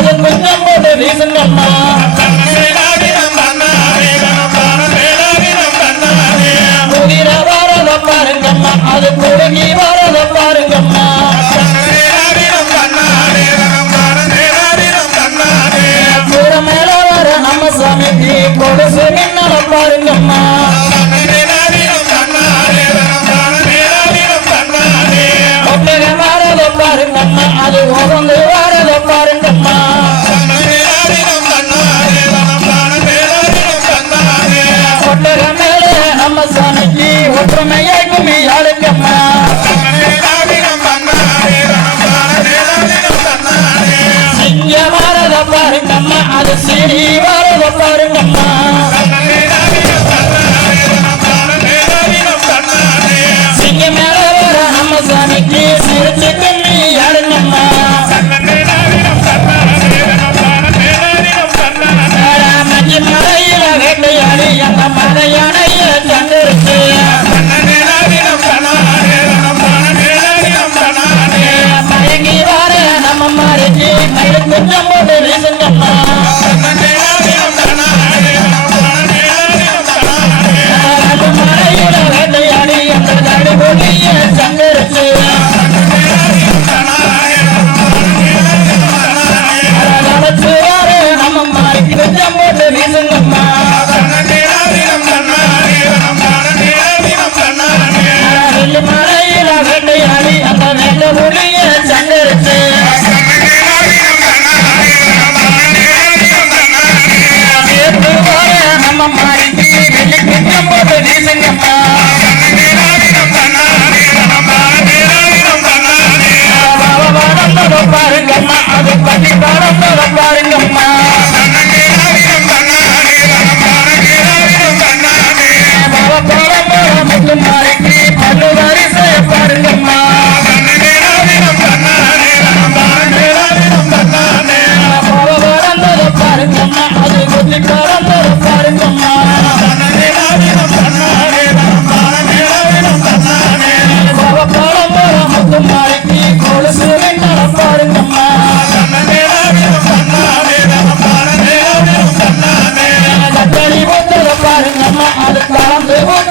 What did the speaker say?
அதன் கொஞ்சம் ரீசன் அம்மா முகிர வாரதம் பாருங்கம்மா. அது முழுகி வாரதம் பாருங்கம்மா மேல வர நம்ம சாமிக்கு இங்க வரத பாருங்கம்மா அது சரி. வரத பாருங்கம்மா. சிங்க மேல வர நம்ம சாமிக்கு சிரிச்சு கண்ணி மலையான மயில் பாருங்கம்மா. பாவ பாடந்தோட முத்து மாறிக்கு பல்லு வரிசைய பாருங்கம்மா. பாவ பாடந்தோட பாருங்கம்மா அது குத்தி பாருங்கம்மா அது கலந்து போட்டத